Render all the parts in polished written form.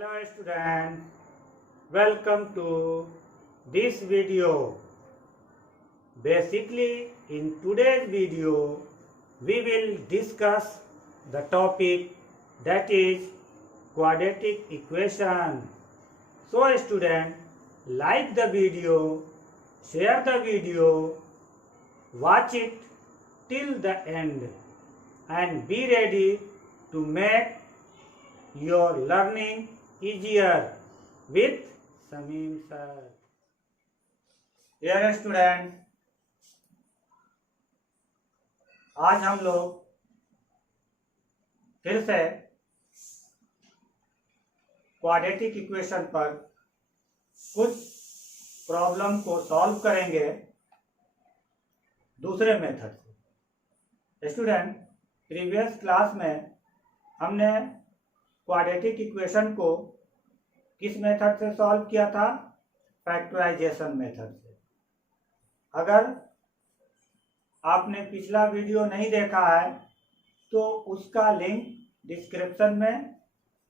Hello student, welcome to this video. Basically in today's video we will discuss the topic that is quadratic equation. So student, like the video, share the video, watch it till the end and be ready to make your learning easier with Sameem sir. Dear student, आज हम लोग फिर से quadratic equation पर कुछ problem को solve करेंगे दूसरे मेथड से। स्टूडेंट, प्रीवियस क्लास में हमने क्वाड्रेटिक इक्वेशन को किस मेथड से सॉल्व किया था? फैक्टराइजेशन मेथड से। अगर आपने पिछला वीडियो नहीं देखा है तो उसका लिंक डिस्क्रिप्शन में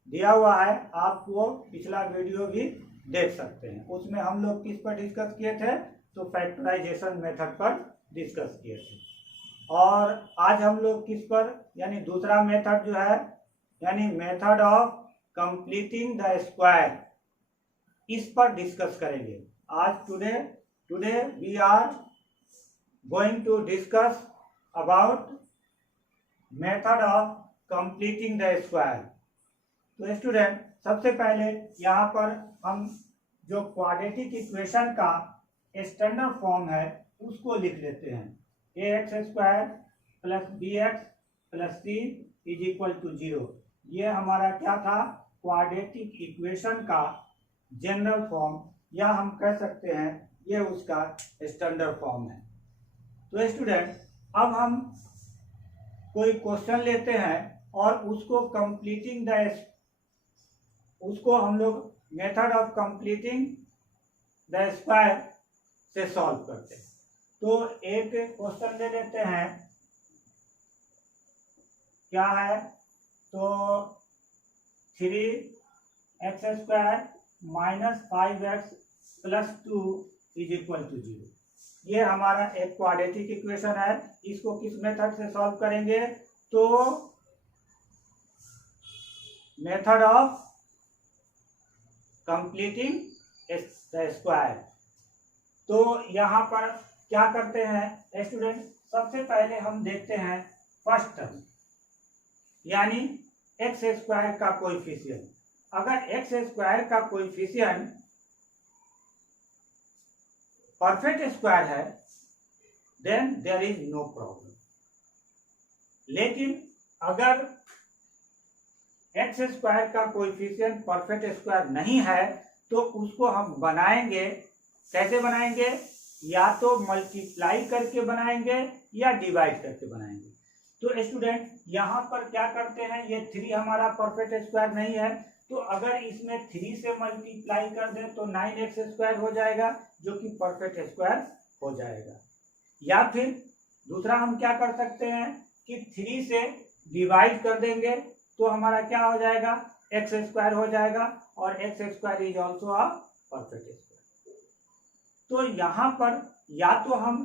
दिया हुआ है, आप वो पिछला वीडियो भी देख सकते हैं। उसमें हम लोग किस पर डिस्कस किए थे? तो फैक्टराइजेशन मेथड पर डिस्कस किए थे। और आज हम लोग किस पर, यानी दूसरा मेथड जो है, यानी method of completing the square, इस पर डिस्कस करेंगे। आज today we are going to discuss about method of completing the square. तो स्टूडेंट, सबसे पहले यहाँ पर हम जो क्वाड्रेटिक इक्वेशन का स्टैंडर्ड फॉर्म है उसको लिख लेते हैं। ax² + bx + c = 0। ये हमारा क्या था? क्वाड्रेटिक इक्वेशन का जनरल फॉर्म, या हम कह सकते हैं ये उसका स्टैंडर्ड फॉर्म है। तो स्टूडेंट, अब हम कोई क्वेश्चन लेते हैं और उसको हम लोग method of completing the square से सॉल्व करते हैं। तो एक क्वेश्चन ले लेते हैं, क्या है? तो 3x² - 5x + 2 = 0। ये हमारा एक क्वाड्रेटिक इक्वेशन है। इसको किस मेथड से सॉल्व करेंगे? तो method of completing the square. तो यहाँ पर क्या करते हैं स्टूडेंट? सबसे पहले हम देखते हैं फर्स्ट टर्म, यानी x² का कोएफिशिएंट। अगर x² का कोएफिशिएंट परफेक्ट स्क्वायर है then there is no problem. लेकिन अगर x² का कोएफिशिएंट परफेक्ट स्क्वायर नहीं है तो उसको हम बनाएंगे। कैसे बनाएंगे? या तो मल्टीप्लाई करके बनाएंगे या डिवाइड करके बनाएंगे। तो स्टूडेंट, यहाँ पर क्या करते हैं, ये 3 हमारा परफेक्ट स्क्वायर नहीं है, तो अगर इसमें 3 से मल्टीप्लाई कर दें तो 9x² हो जाएगा, जो कि परफेक्ट स्क्वायर हो जाएगा। या फिर दूसरा हम क्या कर सकते हैं कि 3 से डिवाइड कर देंगे तो हमारा क्या हो जाएगा? x² हो जाएगा, और x² is also a perfect square. तो यहाँ पर या तो हम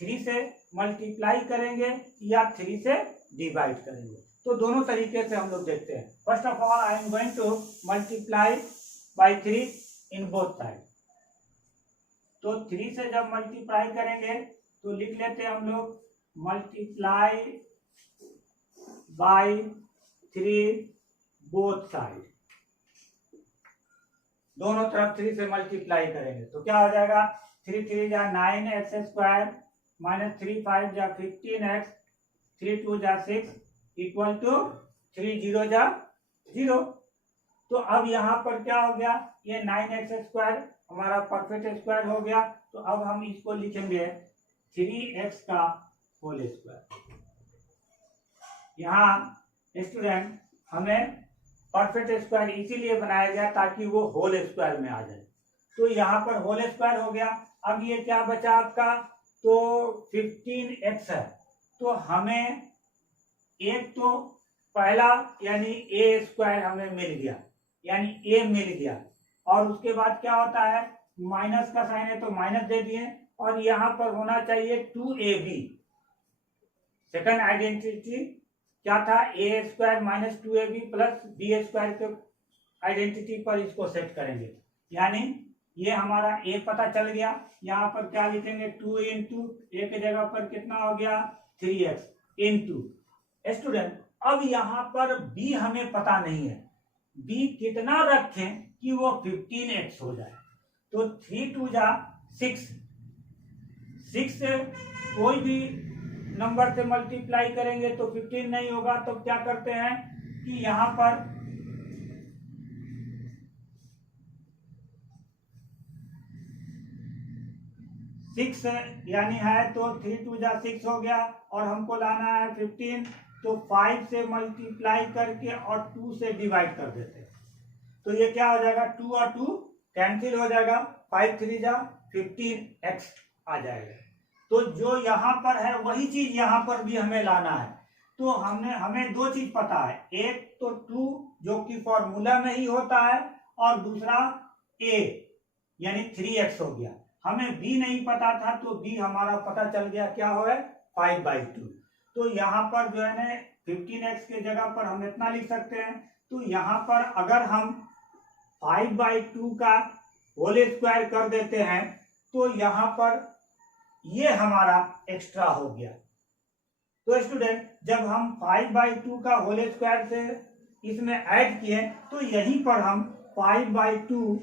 3 से मल्टीप्लाई करेंगे या 3 से डिवाइड करेंगे। तो दोनों तरीके से हम लोग देखते हैं। First of all I am going to multiply by 3 in both side. तो 3 से जब मल्टीप्लाई करेंगे तो लिख लेते हैं हम लोग मल्टीप्लाई बाय 3 बोथ साइड। दोनों तरफ 3 से मल्टीप्लाई करेंगे तो क्या हो जाएगा? 3 3 जा 9x² - 3 5 जा 15x, 3 2 जा 6 = 3 0 जा 0। तो अब यहाँ पर क्या हो गया? ये 9x² हमारा परफेक्ट स्क्वायर हो गया। तो अब हम इसको लिखेंगे 3x का होल स्क्वायर। यहाँ स्टूडेंट, हमें परफेक्ट स्क्वायर इसीलिए बनाया गया ताकि वो होल स्क्वायर में आ जाए। तो यहाँ पर होल स्क्वायर हो गया। अब ये क्या बचा आपका? तो 15x है। तो हमें एक तो पहला यानी a² हमें मिल गया, यानी a मिल गया। और उसके बाद क्या होता है, माइनस का साइन है तो माइनस दे दिए, और यहाँ पर होना चाहिए 2ab। सेकंड आइडेंटिटी क्या था, a square minus 2ab plus b square के आइडेंटिटी पर इसको सेट करेंगे। यानी ये हमारा a पता चल गया। यहाँ पर क्या लिखेंगे, 2 इंटू a के जगह पर कितना हो गया 3x इंटू। स्टूडेंट अब यहाँ पर b हमें पता नहीं है, b कितना रखें कि वो 15x हो जाए। तो 3 2 जा 6, 6 से कोई भी नंबर से मल्टीप्लाई करेंगे तो 15 नहीं होगा। तो क्या करते हैं कि यहाँ पर 6 यानी है तो 3 2 जा 6 हो गया, और हमको लाना है 15। तो 5 से मल्टीप्लाई करके और 2 से डिवाइड कर देते हैं। तो ये क्या हो जाएगा, 2 और 2 कैंसिल हो जाएगा, 5 3 जा 15x आ जाएगा। तो जो यहाँ पर है वही चीज यहाँ पर भी हमें लाना है। तो हमें दो चीज पता है, एक तो 2 जो कि फॉर्मूला में ही होता है, और दूसरा a यानी 3x हो गया। हमें b नहीं पता था, तो b हमारा पता चल गया, क्या हो है 5/2। तो यहाँ पर जो है ना 15x के जगह पर हम इतना लिख सकते हैं। तो यहाँ पर अगर हम 5/2 का होल स्क्वायर कर देते हैं तो यहाँ पर ये हमारा एक्स्ट्रा हो गया। तो स्टूडेंट जब हम 5/2 का होल स्क्वायर से इसमें ऐड किए तो यहीं पर हम 5/2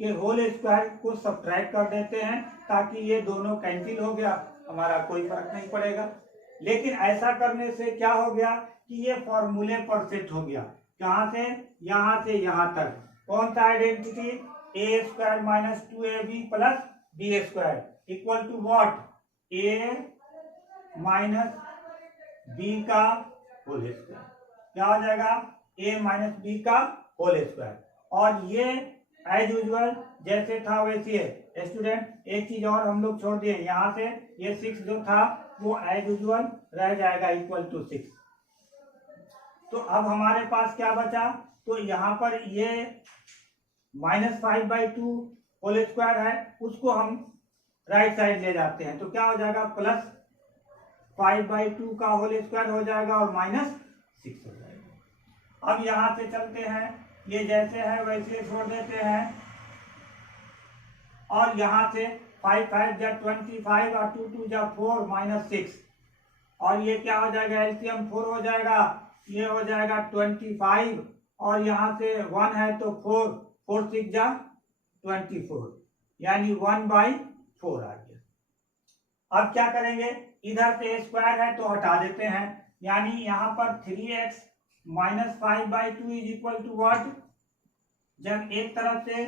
के होल स्क्वायर को सब्ट्रैक्ट कर देते हैं, ताकि ये दोनों कैंसिल हो गया, हमारा कोई फर्क नहीं पड़ेगा। लेकिन ऐसा करने से क्या हो गया कि ये फॉर्मूले पर सेट हो गया। कहाँ से, यहाँ से यहाँ तक। कौन सा identity, a square minus 2ab plus b square equal to what, a minus b का होल स्क्वायर। क्या हो जाएगा, a माइनस b का होल स्क्वायर। और ये एज यूजुअल जैसे था वैसे है। स्टूडेंट एक चीज और हम लोग छोड़ दिए, यहाँ से ये 6 जो था वो एज यूजुअल रह जाएगा इक्वल टू 6। तो अब हमारे पास क्या बचा, तो यहाँ पर ये -5/2 होल स्क्वायर है, उसको हम राइट साइड ले जाते हैं। तो क्या हो जाएगा, प्लस 5/2 का होल स्क्वायर हो जाएगा और -6 हो जाएगा। अब यहाँ से चलते हैं, ये जैसे है वैसे छोड़ देते हैं, और यहाँ से 5 5 जा 25 और 2 2 जा 4 -6, और ये क्या हो जाएगा, एलसीएम 4 हो जाएगा, ये हो जाएगा 25, और यहाँ से 1 है तो 4 4 6 जा 24, यानी 1/4 आ गया। अब क्या करेंगे, इधर से स्क्वायर है तो हटा देते हैं, यानी यहाँ पर 3x minus 5/2 is equal to what. जब एक तरफ से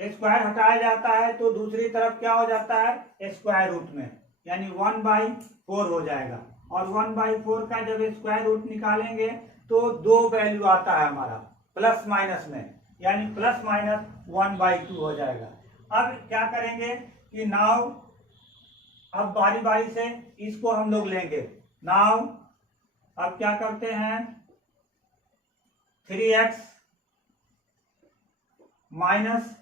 स्क्वायर हटाया जाता है तो दूसरी तरफ क्या हो जाता है, स्क्वायर रूट में, यानी 1/4 हो जाएगा। और 1/4 का जब स्क्वायर रूट निकालेंगे तो 2 वैल्यू आता है हमारा प्लस माइनस में, यानी प्लस माइनस 1/2 हो जाएगा। अब क्या करेंगे कि नाउ अब बारी बारी से इसको हम लोग लेंगे। नाउ अब क्या करते हैं, 3x minus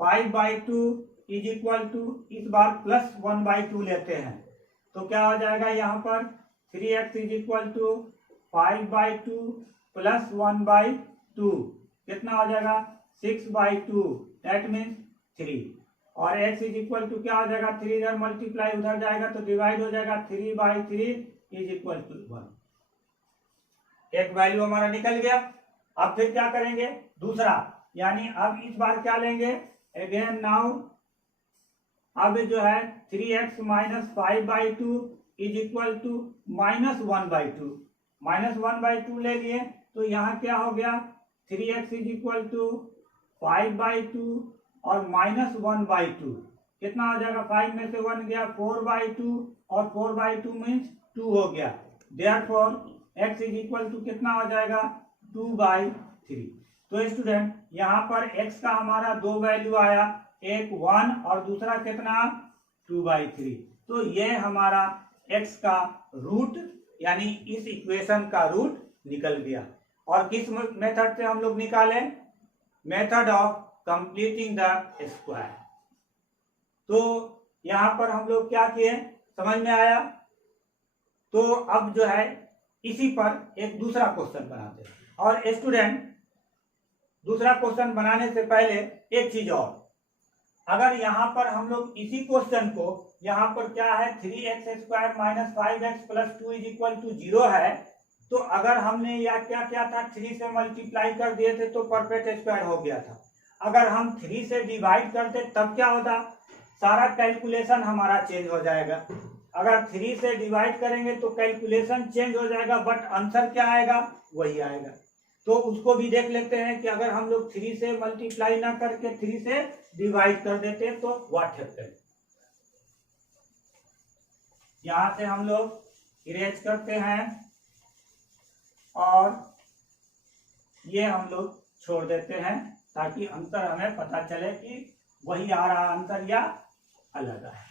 5/2 is equal to, इस बार प्लस 1/2 लेते हैं। तो क्या हो जाएगा, यहाँ पर 3x is equal to 5/2 plus 1/2 कितना हो जाएगा 6/2, दैट मीन्स 3। और x इज इक्वल टू क्या हो जाएगा, 3 इधर मल्टीप्लाई उधर जाएगा तो डिवाइड हो जाएगा, 3/3 इज इक्वल टू 1। एक वैल्यू हमारा निकल गया। अब फिर क्या करेंगे, दूसरा, यानी अब इस बार क्या लेंगे, अगेन नाउ अब जो है 3x minus 5/2 is equal to -1/2, -1/2 ले लिए। तो यहाँ क्या हो गया, 3x इज इक्वल टू 5/2 और -1/2 कितना हो जाएगा, 5 में से 1 गया, 4/2, और 4/2 मीन्स 2 हो गया। Therefore x is equal to कितना हो जाएगा, 2/3। तो स्टूडेंट यहाँ पर x का हमारा 2 वैल्यू आया, एक 1 और दूसरा कितना 2/3। तो ये हमारा x का रूट यानी इस इक्वेशन का रूट निकल गया। और किस मेथड से हम लोग निकालें, method of completing the square. तो यहाँ पर हम लोग क्या किए, समझ में आया? तो अब जो है इसी पर एक दूसरा क्वेश्चन बनाते हैं। और स्टूडेंट, दूसरा क्वेश्चन बनाने से पहले एक चीज और, अगर यहाँ पर हम लोग इसी क्वेश्चन को, यहाँ पर क्या है 3x² minus 5x plus 2 is equal to 0 है, तो अगर हमने यह क्या किया था 3 से मल्टीप्लाई कर दिए थे तो परफेक्ट स्क्वायर हो गया था। अगर हम 3 से डिवाइड करते तब क्या होता, सारा कैलकुलेशन हमारा चेंज हो जाएगा। अगर 3 से डिवाइड करेंगे तो कैलकुलेशन चेंज हो जाएगा, बट आंसर क्या आएगा, वही आएगा। तो उसको भी देख लेते हैं कि अगर हम लोग 3 से मल्टीप्लाई ना करके 3 से डिवाइड कर देते तो व्हाट हैपेंड। यहां से हम लोग इरेज करते हैं और ये हम लोग छोड़ देते हैं ताकि अंतर हमें पता चले कि वही आ रहा आंसर या अलग है।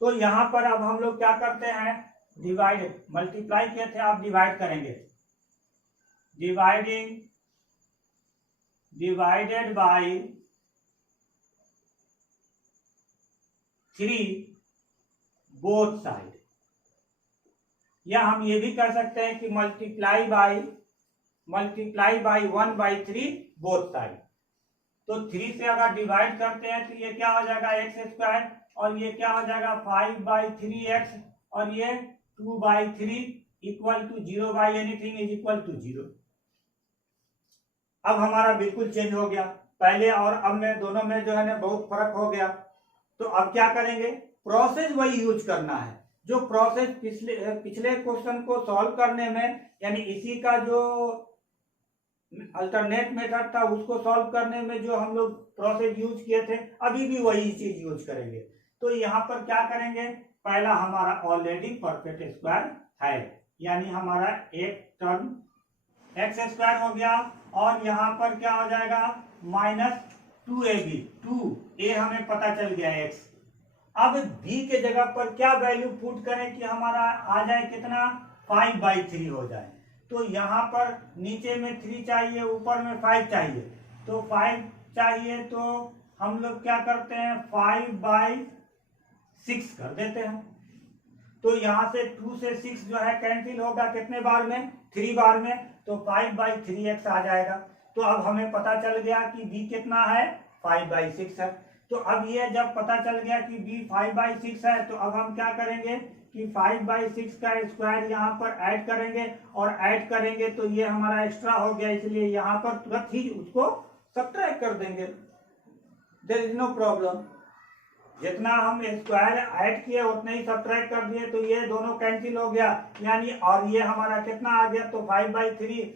तो यहां पर अब हम लोग क्या करते हैं, डिवाइड, मल्टीप्लाई किए थे, आप डिवाइड करेंगे। डिवाइडेड बाय 3 बोथ साइड, या हम ये भी कर सकते हैं कि मल्टीप्लाई बाय 1/3 बोथ साइड। तो 3 से अगर डिवाइड करते हैं तो ये क्या हो जाएगा x² और ये क्या हो जाएगा 5/3x और ये 2/3 equal to 0 by anything is equal to 0। अब हमारा बिल्कुल चेंज हो गया, पहले और अब में दोनों में जो है ना बहुत फर्क हो गया। तो अब क्या करेंगे, प्रोसेस वही यूज करना है जो प्रोसेस पिछले क्वेश्चन को सॉल्व करने में, यानी इसी का जो अल्टरनेट मेथड था उसको सॉल्व करने में जो हम लोग प्रोसेस यूज किए थे, अभी भी वही चीज यूज करेंगे। तो यहाँ पर क्या करेंगे, पहला हमारा ऑलरेडी परफेक्ट स्क्वायर है, यानी हमारा एक टर्म x² हो गया और यहाँ पर क्या हो जाएगा -2ab, 2a हमें पता चल गया x। अब b के जगह पर क्या वैल्यू पुट करें कि हमारा आ जाए कितना 5/3 हो जाए। तो यहाँ पर नीचे में 3 चाहिए, ऊपर में 5 चाहिए, तो 5 चाहिए तो हम लोग क्या करते हैं 5/6 कर देते हैं। तो यहाँ से 2 से 6 जो है कैंसिल होगा कितने बार में, 3 बार में, तो 5/3x आ जाएगा। तो अब हमें पता चल गया कि b कितना है 5/6 है। तो अब ये जब पता चल गया कि b 5/6 है तो अब हम क्या करेंगे कि 5/6 का स्क्वायर यहाँ पर ऐड करेंगे, और ऐड करेंगे तो ये हमारा एक्स्ट्रा हो गया, इसलिए यहाँ पर तुरंत ही उसको सब्ट्रैक्ट कर देंगे, देयर इज नो प्रॉब्लम। जितना हम स्क्वायर ऐड किए उतना ही सब्ट्रैक्ट कर दिए, तो ये दोनों कैंसिल हो गया, यानी और ये हमारा कितना आ गया, तो 5/3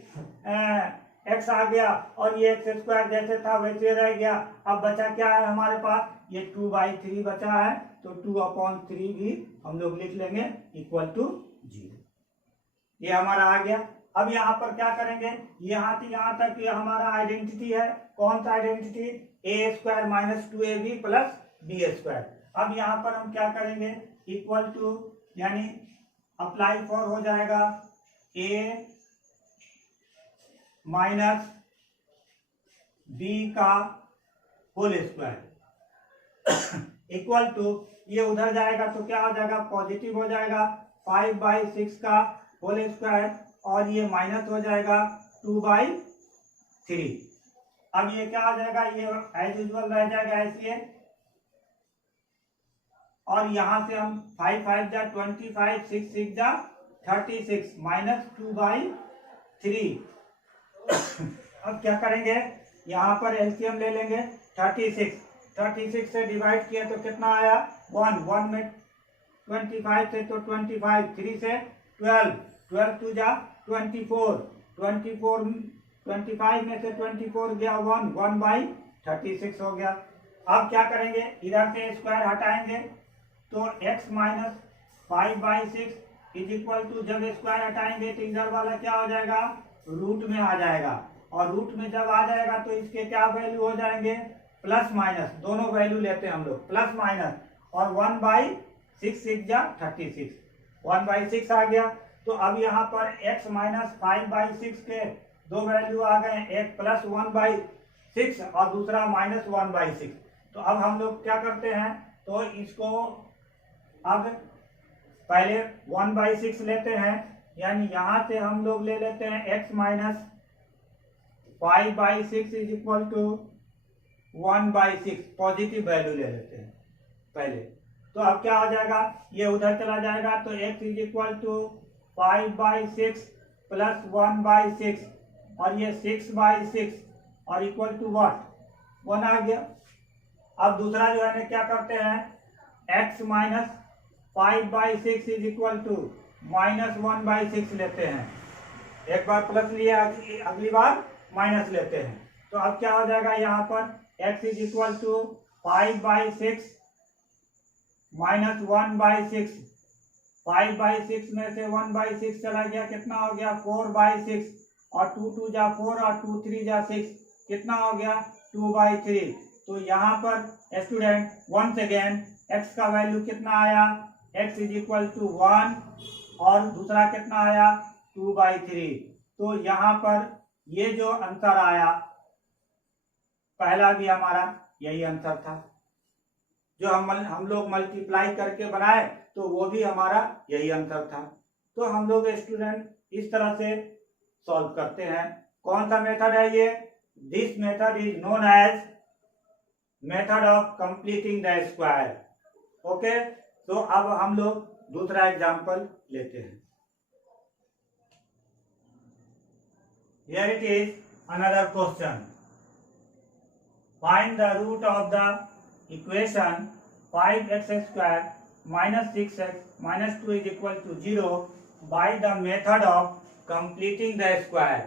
x आ गया और ये x² जैसे था वैसे रह गया। अब बचा क्या है हमारे पास, ये 2/3 बचा है, तो 2/3 भी हम लोग लिख लेंगे इक्वल टू 0। ये हमारा आ गया। अब यहाँ पर क्या करेंगे, यहाँ से यहाँ तक ये हमारा आइडेंटिटी है, कौन सा identity, a² minus 2ab plus b²। अब यहाँ पर हम क्या करेंगे इक्वल टू, यानी अप्लाई फॉर हो जाएगा a माइनस b का होल स्क्वायर इक्वल टू, ये उधर जाएगा तो क्या हो जाएगा पॉजिटिव हो जाएगा 5/6 का होल स्क्वायर, और ये माइनस हो जाएगा 2/3। अब ये क्या हो जाएगा, ये एज यूजुअल रह जाएगा ऐसे, और यहां से हम 5×5 = 25, 6×6 = 36 माइनस 2/3। अब क्या करेंगे, यहाँ पर एलसीएम ले लेंगे, 36 से डिवाइड किया तो कितना आया 1 में 25 से तो 25, 3 से 12 2 जा 24, 25 में से 24 गया 1/36 हो गया। अब क्या करेंगे, इधर से स्क्वायर हटाएंगे तो x minus 5/6 is equal to, जब स्क्वायर हटाएंगे तो इधर वाला क्या हो जाएगा रूट में आ जाएगा, और रूट में जब आ जाएगा तो इसके क्या वैल्यू हो जाएंगे प्लस माइनस, दोनों वैल्यू लेते हैं हम लोग प्लस माइनस, और 1/6 6 जा 36, 1/6 आ गया। तो अब यहाँ पर x माइनस 5/6 के दो वैल्यू आ गए, एक +1/6 और दूसरा -1/6। तो अब हम लोग क्या करते हैं, तो इसको अब पहले 1/6 लेते हैं, यानी यहां से हम लोग ले लेते हैं x - 5/6 is equal to 1/6, positive value ले लेते हैं पहले। तो अब क्या हो जाएगा, ये उधर चला जाएगा, तो x is equal to 5/6 plus 1/6 और ये 6/6 और इक्वल टू व्हाट, 1 आ गया। अब दूसरा जो है क्या करते हैं, x - 5/6 इज इक्वल टू -1/6 लेते हैं। एक बार प्लस लिया, अगली बार माइनस लेते हैं। तो अब क्या हो जाएगा, यहाँ पर x इज इक्वल टू 5/6 -1/6। 5/6 में से 1/6 चला गया, कितना हो गया 4/6 और 2 2 जा 4 और 2 3 जा 6, कितना हो गया 2/3। तो यहाँ पर स्टूडेंट वंस अगेन x का वैल्यू कितना आया, x इज इक्वल टू 1 और दूसरा कितना आया 2/3। तो यहाँ पर ये जो आंसर आया, पहला भी हमारा यही आंसर था, जो हम लोग मल्टीप्लाई करके बनाए तो वो भी हमारा यही आंसर था। तो हम लोग स्टूडेंट इस तरह से सॉल्व करते हैं। कौन सा मेथड है ये, this method is known as method of completing the square. Okay, तो अब हम लोग दूसरा एग्जांपल लेते हैं। Here it is another question, find the root of the equation 5x² - 6x - 2 is equal to 0 by the method of completing the square।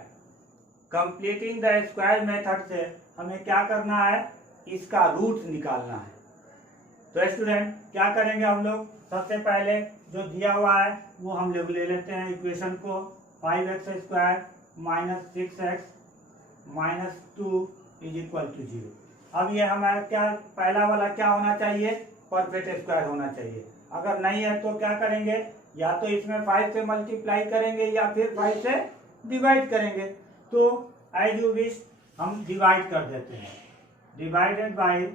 completing the square method से हमें क्या करना है, इसका रूट निकालना है। तो स्टूडेंट क्या करेंगे हम लोग, सबसे पहले जो दिया हुआ है वो हम लोग ले लेते हैं इक्वेशन को, 5x² - 6x - 2 is equal to 0। अब ये हमारा क्या, पहला वाला क्या होना चाहिए, परफेक्ट स्क्वायर होना चाहिए। अगर नहीं है तो क्या करेंगे, या तो इसमें 5 से मल्टीप्लाई करेंगे या फिर 5 से डिवाइड करेंगे। तो एज यू विश हम डिवाइड कर देते हैं, डिवाइडेड बाय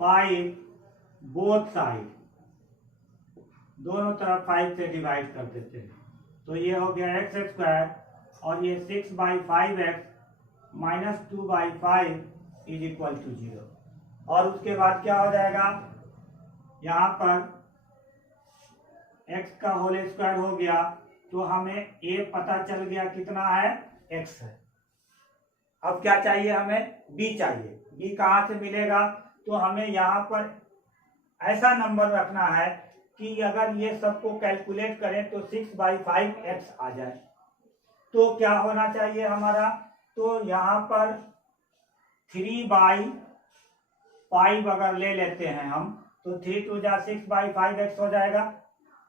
5 बोथ साइड, दोनों तरफ 5 से डिवाइड कर देते हैं। तो ये हो गया x² और ये 6/5x - 2/5 इज इक्वल टू 0। और उसके बाद क्या हो जाएगा, यहाँ पर x का होल स्क्वायर हो गया, तो हमें a पता चल गया कितना है, x है। अब क्या चाहिए हमें, b चाहिए। b कहाँ से मिलेगा, तो हमें यहाँ पर ऐसा नंबर रखना है कि अगर ये सबको कैलकुलेट करें तो 6/5x आ जाए। तो क्या होना चाहिए हमारा, तो यहाँ पर 3/5 अगर ले लेते हैं हम, तो 3 2 जा 6/5x हो जाएगा,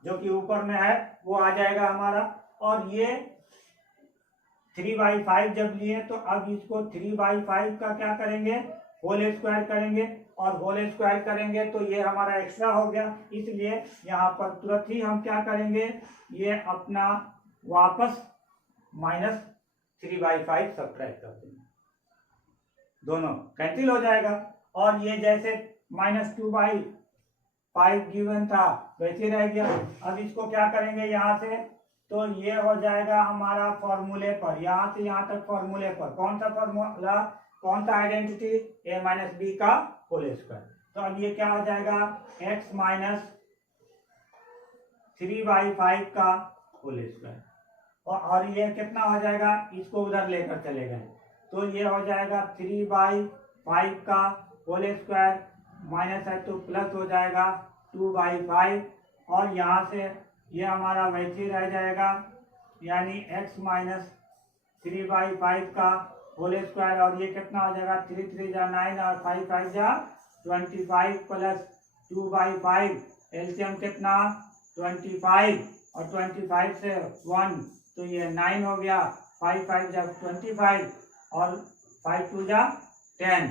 जो कि ऊपर में है वो आ जाएगा हमारा। और ये 3/5 जब लिए तो अब इसको 3/5 का क्या करेंगे, होल स्क्वायर करेंगे, और होल स्क्वायर करेंगे तो ये हमारा एक्स्ट्रा हो गया। इसलिए यहाँ पर तुरंत ही हम क्या करेंगे, ये अपना वापस -3/5 सब्ट्रैक्ट कर देंगे, दोनों कैंसिल हो जाएगा। और ये जैसे -2/5 गिवन था वैसे रह गया। अब इसको क्या करेंगे यहाँ से, तो ये हो जाएगा हमारा फॉर्मूले पर, यहाँ से यहाँ तक फॉर्मूले पर। कौन सा फॉर्मूला, कौन सा आइडेंटिटी, a - b का होल स्क्वायर। तो अब ये क्या हो जाएगा, x - 3/5 का होल स्क्वायर, और ये कितना हो जाएगा, इसको उधर लेकर चले गए तो ये हो जाएगा 3/5 का होल स्क्वायर, माइनस है तो प्लस हो जाएगा 2/5, और यहाँ से ये हमारा वैसे रह जाएगा, यानी x - 3/5 का होल स्क्वायर, और ये कितना हो जाएगा 3 3 जा 9 और 5 5 जा 25 प्लस 2/5, एलसीएम कितना 25 और 25 से 1 तो ये 9 हो गया, 5 5 जा 25 और 5 2 जा 10,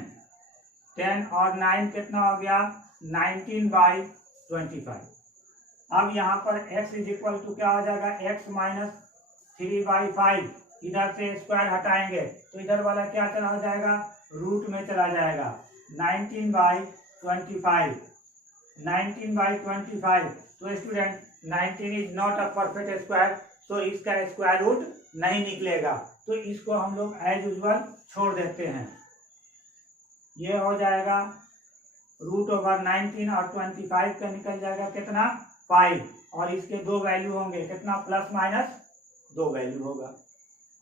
10 और 9 कितना हो गया 19/25। अब यहाँ पर x इज इक्वल टू क्या हो जाएगा, x माइनस 3/5, इधर से स्क्वायर हटाएंगे तो इधर वाला क्या चला जाएगा, रूट में चला जाएगा। 19/25, 19/25। तो student 19 is not a perfect square, तो इसका स्क्वायर रूट नहीं निकलेगा, तो इसको हम लोग एज यूजुअल छोड़ देते हैं। ये हो जाएगा रूट ओवर 19 और 25 का निकल जाएगा कितना, 5, और इसके दो वैल्यू होंगे कितना, प्लस माइनस 2 वैल्यू होगा।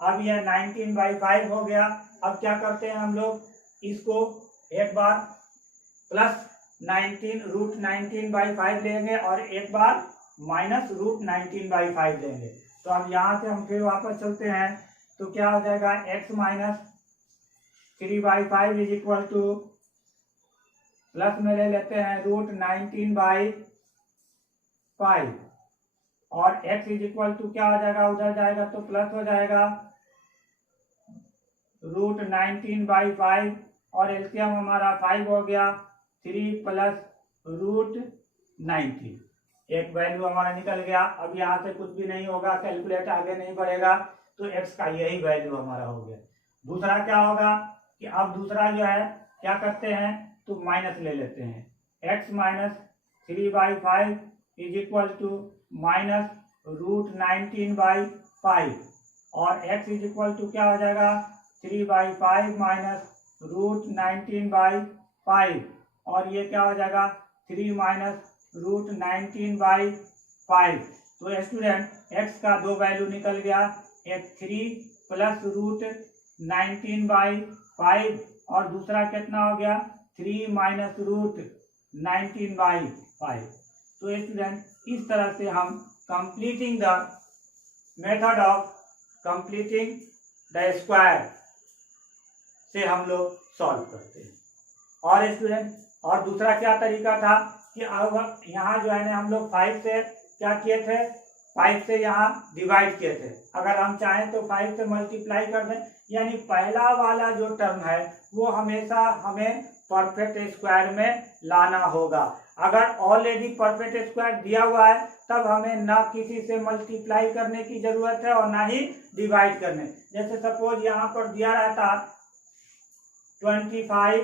अब यह 19/5 हो गया। अब क्या करते हैं हम लोग, इसको एक बार प्लस 19 रूट 19/5 लेंगे और एक बार माइनस रूट 19/5 लेंगे। तो अब यहाँ से हम फिर वापस चलते हैं, तो क्या हो जाएगा, x minus 3/5 is equal two plus में ले लेते हैं रूट 19/5, और x इज इक्वल टू क्या हो जाएगा, उधर जाएगा तो प्लस हो जाएगा रूट 19/5, और एलसीएम हमारा 5 हो गया, 3 प्लस रूट 19, एक वैल्यू हमारा निकल गया। अब यहाँ से कुछ भी नहीं होगा, कैलकुलेट आगे नहीं बढ़ेगा, तो x का यही वैल्यू हमारा हो गया। दूसरा क्या होगा कि अब दूसरा जो है क्या करते हैं, तो माइनस ले लेते हैं, x minus 3/5 is equal to minus root 19/5, और x इज इक्वल टू क्या हो जाएगा, 3/5 माइनस रूट 19/5, और ये क्या हो जाएगा, 3 माइनस रूट 19/5। तो स्टूडेंट x का दो वैल्यू निकल गया, एक 3 प्लस रूट 19/5, और दूसरा कितना हो गया, 3 माइनस रूट 19/5। तो स्टूडेंट इस तरह से हम completing the method of completing the square से हम लोग सॉल्व करते हैं। और स्टूडेंट और दूसरा क्या तरीका था कि अब यहाँ जो है ना हम लोग 5 से क्या किए थे, 5 से यहाँ डिवाइड किए थे। अगर हम चाहें तो 5 से मल्टीप्लाई कर दें, यानी पहला वाला जो टर्म है वो हमेशा हमें परफेक्ट स्क्वायर में लाना होगा। अगर ऑलरेडी परफेक्ट स्क्वायर दिया हुआ है तब हमें ना किसी से मल्टीप्लाई करने की जरूरत है और ना ही डिवाइड करने। जैसे सपोज यहाँ पर दिया रहता 25,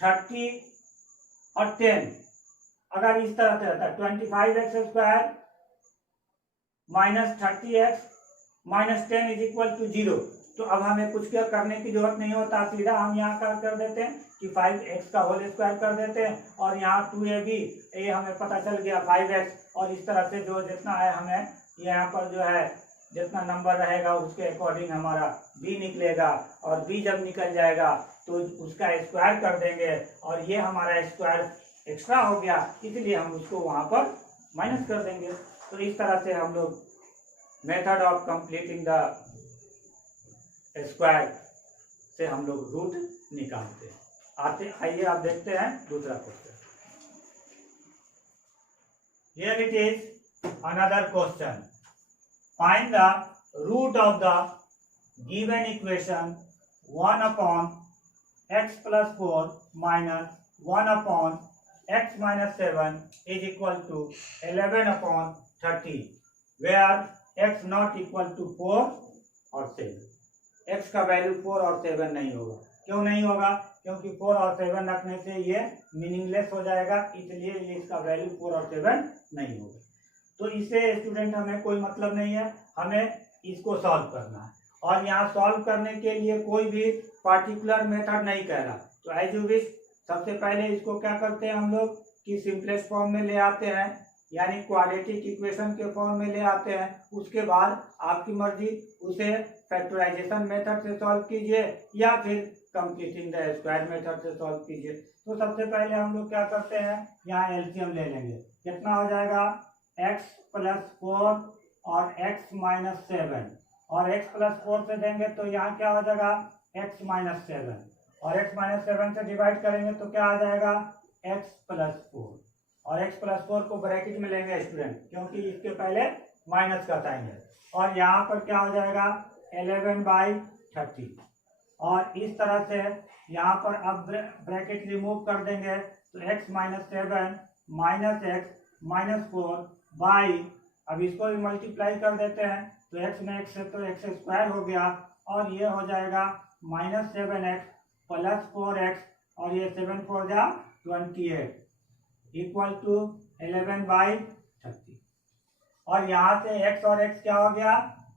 30 और 10, अगर इस तरह से रहता 25x² minus 30x minus 10 is equal to 0, तो अब हमें कुछ करने की जरूरत नहीं होता, सीधा हम यहाँ कर देते हैं कि 5x का होल स्क्वायर कर देते हैं, और यहाँ 2ab ये हमें पता चल गया 5x, और इस तरह से जो जितना है हमें यहाँ पर जो है जितना नंबर रहेगा उसके अकॉर्डिंग हमारा b निकलेगा, और b जब निकल जाएगा तो उसका स्क्वायर कर देंगे, और ये हमारा स्क्वायर एक्स्ट्रा हो गया इसलिए हम उसको वहां पर माइनस कर देंगे। तो इस तरह से हम लोग method of completing the square से हम लोग रूट निकालते हैं। आइए आप देखते हैं दूसरा question. Here it is another question, find the root of the given equation 1/x+4 minus 1/x-7 is equal to 11/30, where x not equal to 4 और 7। x का वैल्यू 4 और 7 नहीं होगा। क्यों नहीं होगा? क्योंकि 4 और 7 रखने से ये मीनिंगलेस हो जाएगा, इसलिए ये इसका वैल्यू 4 और 7 नहीं होगा। तो इससे स्टूडेंट हमें कोई मतलब नहीं है, हमें इसको सॉल्व करना है, और यहाँ सॉल्व करने के लिए कोई भी पार्टिकुलर मेथड नहीं कह रहा। तो एज यू विश, सबसे पहले इसको क्या करते हैं हम लोग कि सिंपलेस्ट फॉर्म में ले आते हैं, यानी क्वाड्रेटिक इक्वेशन के फॉर्म में ले आते हैं। उसके बाद आपकी मर्जी उसे फैक्टराइजेशन मेथड से सॉल्व कीजिए या फिर कंप्लीटिंग द स्क्वायर मेथड से सॉल्व कीजिए। तो सबसे पहले हम लोग क्या करते हैं, यहाँ एलसीएम ले लेंगे। कितना हो जाएगा, x+4 और x-7, और x+4 से देंगे तो यहाँ क्या हो जाएगा, x-7, और x-7 से डिवाइड करेंगे तो क्या आ जाएगा, x+4, और x+4 को ब्रैकेट में लेंगे स्टूडेंट, क्योंकि इसके पहले माइनस का साइन है, और यहाँ पर क्या हो जाएगा 11/30, और इस तरह से यहाँ पर अब ब्रैकेट रिमूव कर देंगे तो x-7 माइनस x -4 बाई, अब इसको भी मल्टीप्लाई कर देते हैं तो x में x है तो x स्क्वायर हो गया और ये हो जाएगा -7x प्लस 4x और ये 7 4 जा 28 इक्वल टू 11/30 और यहाँ से x और x क्या हो गया,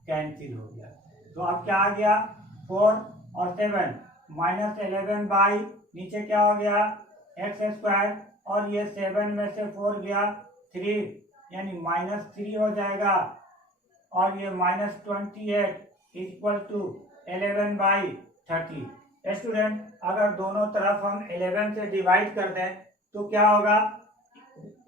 कैंसिल हो गया। तो अब क्या आ गया 4 और 7 -11 बाई नीचे क्या हो गया एक्स स्क्वायर और ये 7 में से 4 गया 3 यानी -3 हो जाएगा और ये -28 इक्वल टू 11/30। स्टूडेंट अगर दोनों तरफ हम 11 से डिवाइड कर दें तो क्या होगा,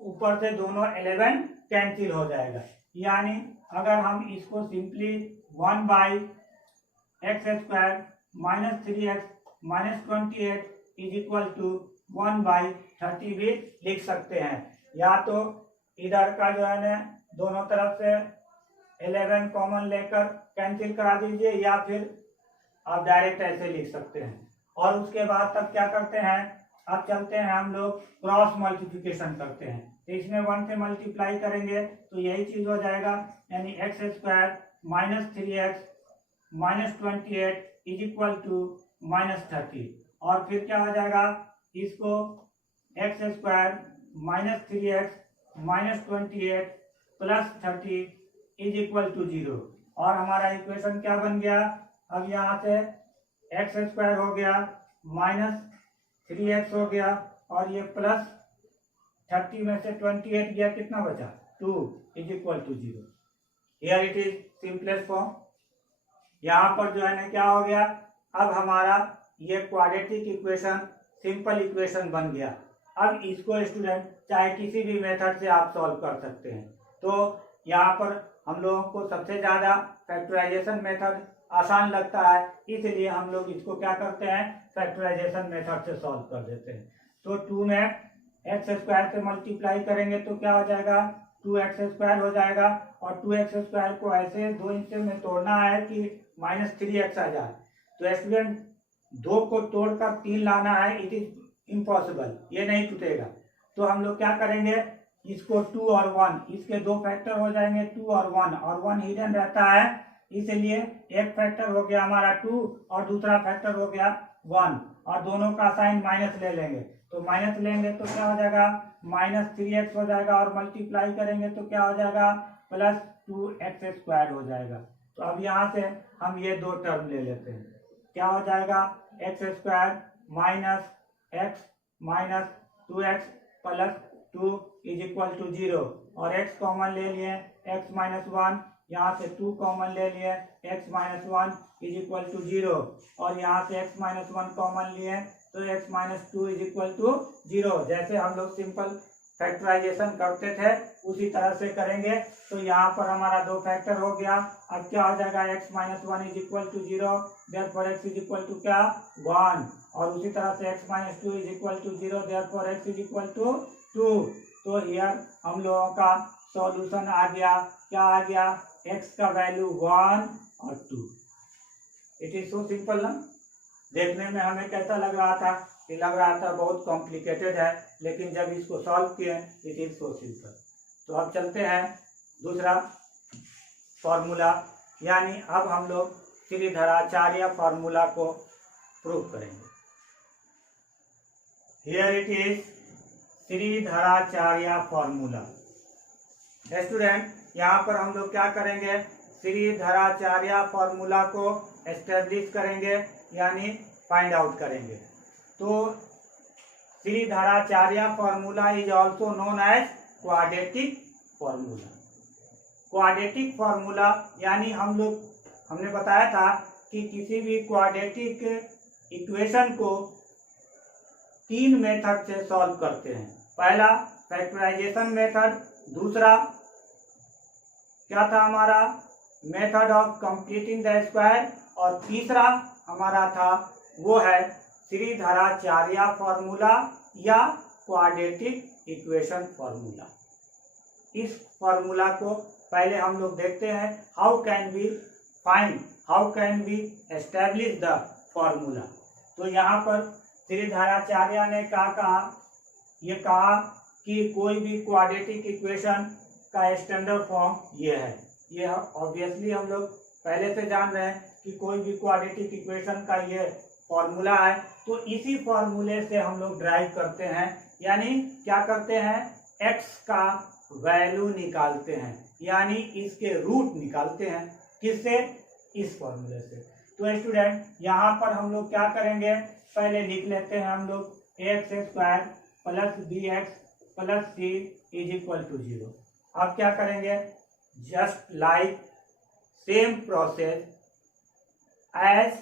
ऊपर से दोनों 11 कैंसिल हो जाएगा, यानी अगर हम इसको simply 1/x² -3x -28 is equal to 1/30 भी लिख सकते हैं। या तो इधर का जो है ना दोनों तरफ से 11 कॉमन लेकर कैंसिल करा दीजिए या फिर आप डायरेक्ट ऐसे लिख सकते हैं। और उसके बाद तब क्या करते हैं, अब चलते हैं हम लोग क्रॉस मल्टीप्लिकेशन करते हैं। तो इसमें 1 से मल्टीप्लाई करेंगे तो यही चीज हो जाएगा, यानी x² -3x -28 is equal to -30 और फिर क्या हो जाएगा, इसको x² -3x -28 plus 30 is equal to 0 और हमारा इक्वेशन क्या बन गया, अब यहाँ से x² हो गया -3x हो गया और ये प्लस 30 में से 28 गया, कितना बचा 2 is equal to 0। Here it is simplest form. यहाँ पर जो है ना क्या हो गया, अब हमारा ये क्वाड्रेटिक इक्वेशन सिंपल इक्वेशन बन गया। अब इसको स्टूडेंट चाहे किसी भी मेथड से आप सॉल्व कर सकते हैं। तो यहाँ पर हम लोगों को सबसे ज़्यादा फैक्टराइजेशन मेथड आसान लगता है, इसलिए हम लोग इसको क्या करते हैं, फैक्टराइजेशन मेथड से सॉल्व कर देते हैं। तो 2 में x² से मल्टीप्लाई करेंगे तो क्या हो जाएगा 2x² हो जाएगा और 2x² को ऐसे 2 हिस्से में तोड़ना है कि -3x आ जाए। तो स्टूडेंट 2 को तोड़कर 3 लाना है, इट इज इम्पॉसिबल, ये नहीं टूटेगा। तो हम लोग क्या करेंगे, इसको 2 और 1 इसके 2 फैक्टर हो जाएंगे 2 और 1 हिडन रहता है, इसलिए एक फैक्टर हो गया हमारा 2 और दूसरा फैक्टर हो गया 1 और दोनों का साइन माइनस ले लेंगे। तो माइनस लेंगे तो क्या हो जाएगा -3x हो जाएगा और मल्टीप्लाई करेंगे तो क्या हो जाएगा प्लस 2x² हो जाएगा। तो अब यहाँ से हम ये 2 टर्म ले लेते हैं, क्या हो जाएगा x² -x -2x plus 2 is equal to 0 और x कॉमन ले लिए x -1, यहाँ से 2 कॉमन ले लिए x -1 इज इक्वल टू 0 और यहाँ से x -1 कॉमन लिए तो x -2 इज इक्वल टू 0। जैसे हम लोग सिंपल फैक्टराइजेशन करते थे उसी तरह से करेंगे। तो यहाँ पर हमारा 2 फैक्टर हो गया, अब क्या हो जाएगा x -1 is equal to 0, therefore x is equal to क्या 1 और उसी तरह से x -2 is equal to 0, therefore x is equal to 2। तो हियर हम लोगों का सॉल्यूशन आ गया, क्या आ गया x का वैल्यू 1 और 2। इट इज सो सिंपल ना। देखने में हमें कैसा लग रहा था, ये लग रहा था बहुत कॉम्प्लिकेटेड है, लेकिन जब इसको सॉल्व किए इट इज सो सिंपल। तो अब चलते हैं दूसरा फॉर्मूला, यानी अब हम लोग श्रीधराचार्य फॉर्मूला को प्रूव करेंगे। Here it is Shridharacharya formula. Student यहाँ पर हम लोग क्या करेंगे, श्रीधराचार्य फॉर्मूला को एस्टेब्लिश करेंगे यानी फाइंड आउट करेंगे। तो Shridharacharya formula is also known as quadratic formula. Quadratic formula यानी हमने बताया था कि किसी भी क्वाड्रेटिक इक्वेशन को 3 मेथड से सॉल्व करते हैं। पहला फैक्टराइजेशन मेथड, दूसरा क्या था हमारा method of completing the square और तीसरा हमारा था वो है श्रीधराचार्य फॉर्मूला या क्वाड्रेटिक इक्वेशन फॉर्मूला। इस फॉर्मूला को पहले हम लोग देखते हैं, how can we establish the formula. तो यहाँ पर श्रीधराचार्य ने क्या कहा, ये कहा कि कोई भी क्वाड्रेटिक इक्वेशन का स्टैंडर्ड फॉर्म ये है। ये ऑब्वियसली हम लोग पहले से जान रहे हैं कि कोई भी क्वाड्रेटिक इक्वेशन का ये फॉर्मूला है, तो इसी फॉर्मूले से हम लोग ड्राइव करते हैं, यानी क्या करते हैं, x का वैल्यू निकालते हैं, यानी इसके रूट निकालते हैं। किससे? इस फॉर्मूले से। तो स्टूडेंट यहाँ पर हम लोग क्या करेंगे, पहले लिख लेते हैं हम लोग ax² plus bx plus c is equal to 0। अब क्या करेंगे, just like same process as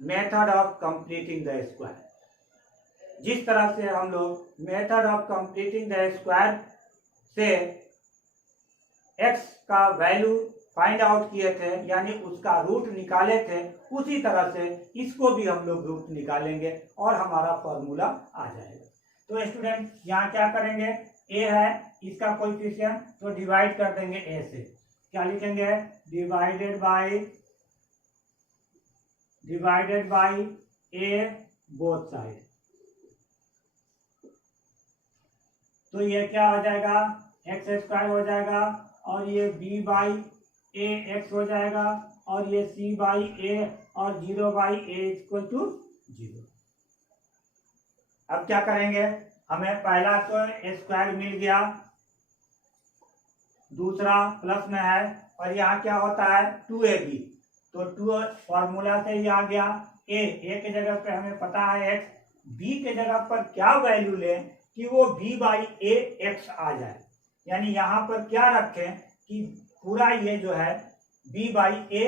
method of completing the square. जिस तरह से हम लोग method of completing the square से x का वैल्यू फाइंड आउट किए थे, यानी उसका रूट निकाले थे, उसी तरह से इसको भी हम लोग रूट निकालेंगे और हमारा फॉर्मूला आ जाएगा। तो स्टूडेंट यहाँ क्या करेंगे, a है इसका कोएफिशिएंट, तो डिवाइड कर देंगे a से। क्या लिखेंगे, divided by a both side. तो ये क्या हो जाएगा, x² हो जाएगा, और ये b बाई ए एक्स हो जाएगा, और ये c बाई ए और 0 बाई ए इक्वल टू 0। अब क्या करेंगे, हमें पहला तो स्क्वायर मिल गया, दूसरा प्लस में है, और यहाँ क्या होता है 2ab, तो 2 फॉर्मूला से ही आ गया। a के जगह पे हमें पता है x, b के जगह पर क्या वैल्यू लें कि वो b बाई ए एक्स आ जाए, यानी यहाँ पर क्या रखें कि पूरा ये जो है b बाई ए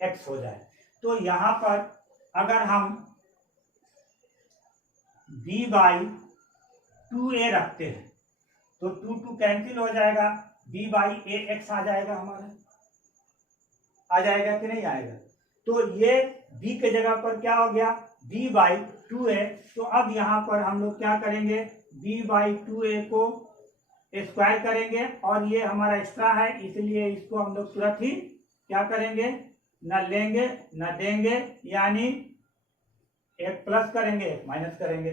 एक्स हो जाए। तो यहाँ पर अगर हम b बाई 2a रखते हैं तो 2 कैंसिल हो जाएगा, b बाई ए एक्स आ जाएगा, हमारा आ जाएगा कि नहीं आएगा। तो ये b के जगह पर क्या हो गया, b बाई 2a। तो अब यहाँ पर हम लोग क्या करेंगे, b बाई 2a को स्क्वायर करेंगे, और ये हमारा एक्स्ट्रा है इसलिए इसको हम लोग तुरंत ही क्या करेंगे, न लेंगे न देंगे, यानी एक प्लस करेंगे एक माइनस करेंगे,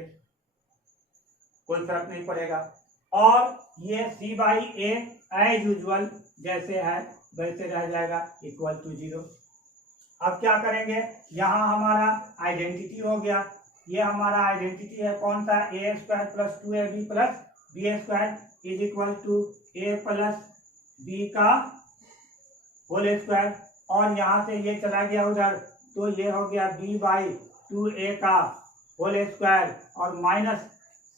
कोई फर्क नहीं पड़ेगा। और ये c by A as usual जैसे है वैसे रह जाएगा इक्वल टू 0। अब क्या करेंगे, यहाँ हमारा आइडेंटिटी हो गया, ये हमारा आइडेंटिटी है कौन सा, a² plus 2ab plus b² is equal to a plus b का होल स्क्वायर, और यहाँ से ये चला गया उधर, तो ये हो गया b बाई 2a का होल स्क्वायर और माइनस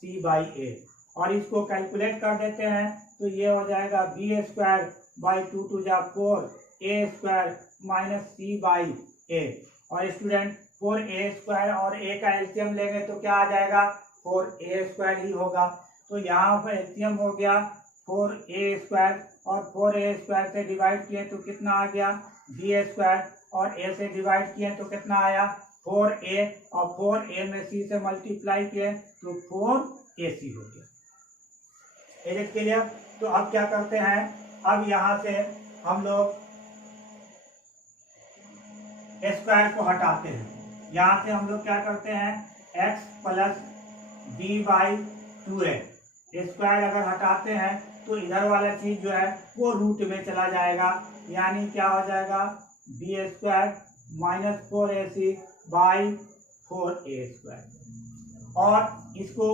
c बाई a, और इसको कैलकुलेट कर देते हैं तो ये हो जाएगा b² बाई 2 टू जा 4 a² minus c by a। और स्टूडेंट 4a² और a का एलसीएम लेंगे तो क्या आ जाएगा, 4a² ही होगा। तो यहाँ पर एलसीएम हो गया 4a² और 4a² से डिवाइड किए तो कितना आ गया, b² और a से डिवाइड किए तो कितना आया 4a, और 4a में c से मल्टीप्लाई किए तो 4ac हो गया। Is it clear? तो अब क्या करते हैं, अब यहाँ से हम लोग स्क्वायर को हटाते हैं, यहाँ से हम लोग क्या करते हैं x plus b by 2a, square अगर हटाते हैं तो इधर वाला चीज जो है वो रूट में चला जाएगा, यानी क्या हो जाएगा b² minus 4ac by 4a², और इसको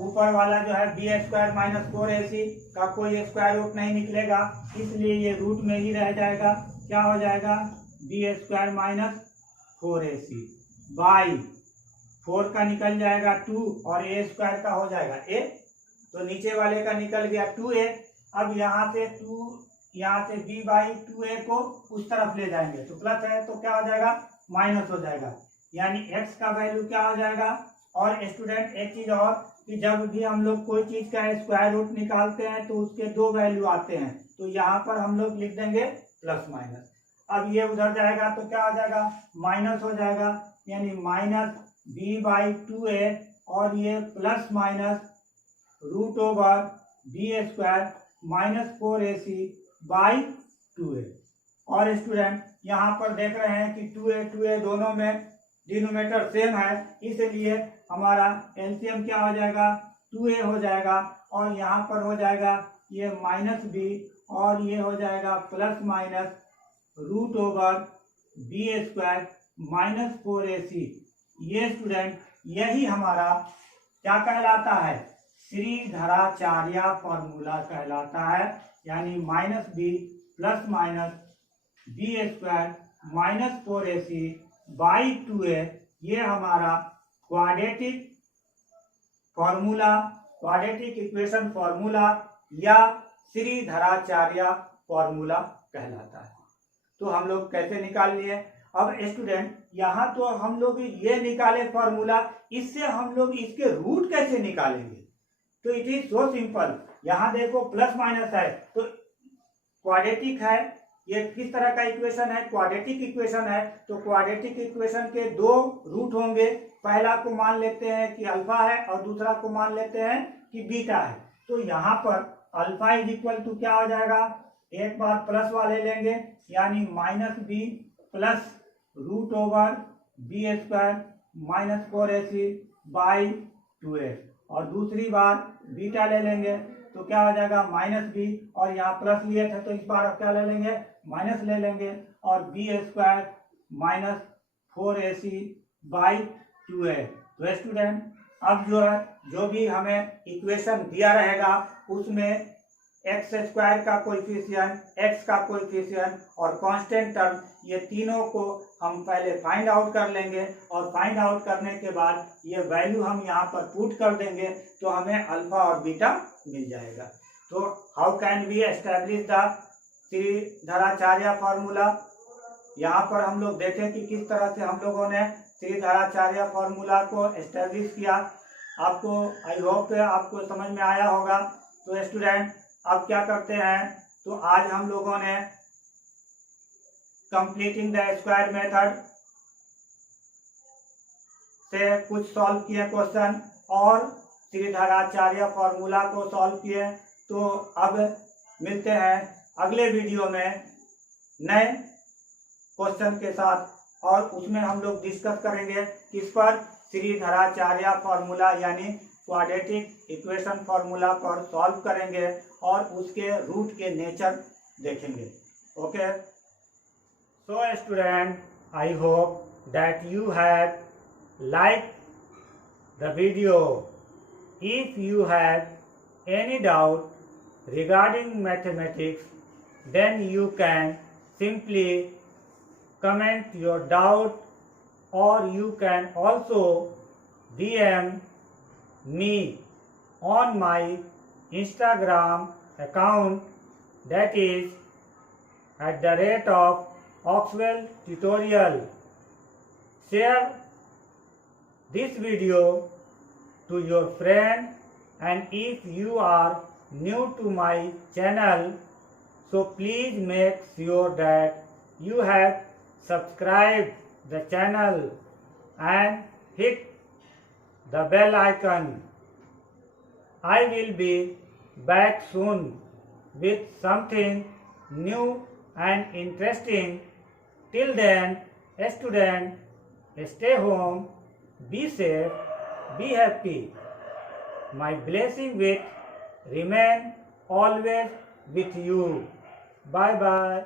ऊपर वाला जो है b² माइनस 4ac का कोई स्क्वायर रूट नहीं निकलेगा, इसलिए ये रूट में ही रह जाएगा। क्या हो जाएगा b² माइनस 4ac बाई 4 का निकल जाएगा 2 और a² का हो जाएगा a, तो नीचे वाले का निकल गया 2a। अब यहाँ से b बाई 2a को उस तरफ ले जाएंगे तो प्लस है तो क्या हो जाएगा माइनस हो जाएगा, यानी x का वैल्यू क्या हो जाएगा। और स्टूडेंट एक चीज और कि जब भी हम लोग कोई चीज का स्क्वायर रूट निकालते हैं तो उसके 2 वैल्यू आते हैं, तो यहाँ पर हम लोग लिख देंगे प्लस माइनस। अब ये उधर जाएगा तो क्या हो जाएगा माइनस हो जाएगा, यानी माइनस b बाई 2a और ये plus minus root over b² minus 4ac by 2a। और स्टूडेंट यहाँ पर देख रहे हैं कि 2a दोनों में डिनोमिनेटर सेम है, इसलिए हमारा एलसीएम क्या हो जाएगा, 2a हो जाएगा। और यहाँ पर हो जाएगा ये -b और ये हो जाएगा प्लस माइनस √b² -4ac। ये स्टूडेंट यही हमारा क्या कहलाता है, श्रीधराचार्य फॉर्मूला कहलाता है। यानी -b plus minus b² -4ac/2a, ये हमारा quadratic formula, quadratic equation formula या श्रीधराचार्य फॉर्मूला कहलाता है। तो हम लोग कैसे निकाल लिए। अब स्टूडेंट यहाँ तो हम लोग ये निकाले फॉर्मूला, इससे हम लोग इसके रूट कैसे निकालेंगे। तो इट इज सो सिंपल। यहाँ देखो प्लस माइनस है तो क्वाड्रेटिक है, ये किस तरह का इक्वेशन है, क्वाड्रेटिक इक्वेशन है। तो क्वाड्रेटिक इक्वेशन के दो रूट होंगे, पहला को मान लेते हैं कि अल्फा है और दूसरा को मान लेते हैं कि बीटा है। तो यहाँ पर अल्फा इज इक्वल टू क्या हो जाएगा, एक बार प्लस वाले लेंगे यानी -b प्लस √b² -4ac/2a, और दूसरी बार बीटा ले लेंगे तो क्या हो जाएगा -b, और यहाँ प्लस लिए थे तो इस बार क्या ले लेंगे, माइनस ले लेंगे, और b² -4ac/2a। तो स्टूडेंट अब जो है, जो भी हमें इक्वेशन दिया रहेगा उसमें x² का कोएफिशिएंट, x का कोएफिशिएंट और कांस्टेंट टर्म, ये तीनों को हम पहले फाइंड आउट कर लेंगे, और फाइंड आउट करने के बाद ये वैल्यू हम यहाँ पर पुट कर देंगे तो हमें अल्फा और बीटा मिल जाएगा। तो how can we establish the Shridharacharya formula. यहाँ पर हम लोग देखें कि किस तरह से हम लोगों ने श्रीधराचार्य फॉर्मूला को एस्टैब्लिश किया। आपको आई होप आपको समझ में आया होगा। तो स्टूडेंट अब क्या करते हैं, तो आज हम लोगों ने कंप्लीटिंग द स्क्वायर मेथड से कुछ सॉल्व किए क्वेश्चन और श्रीधराचार्य फॉर्मूला को सॉल्व किए। तो अब मिलते हैं अगले वीडियो में नए क्वेश्चन के साथ, और उसमें हम लोग डिस्कस करेंगे किस पर, श्रीधराचार्य फॉर्मूला यानी क्वाड्रेटिक इक्वेशन फॉर्मूला पर सॉल्व करेंगे और उसके रूट के नेचर देखेंगे। Okay, so student, I hope that you have like the video. If you have any doubt regarding mathematics, then you can simply comment your doubt, or you can also DM me on my Instagram account, that is @Oxwell Tutorial. Share this video to your friend, and if you are new to my channel, so please make sure that you have subscribed the channel and hit the bell icon. I will be back soon with something new and interesting. Till then, student, stay home, be safe, be happy. My blessing with remain always with you. Bye bye.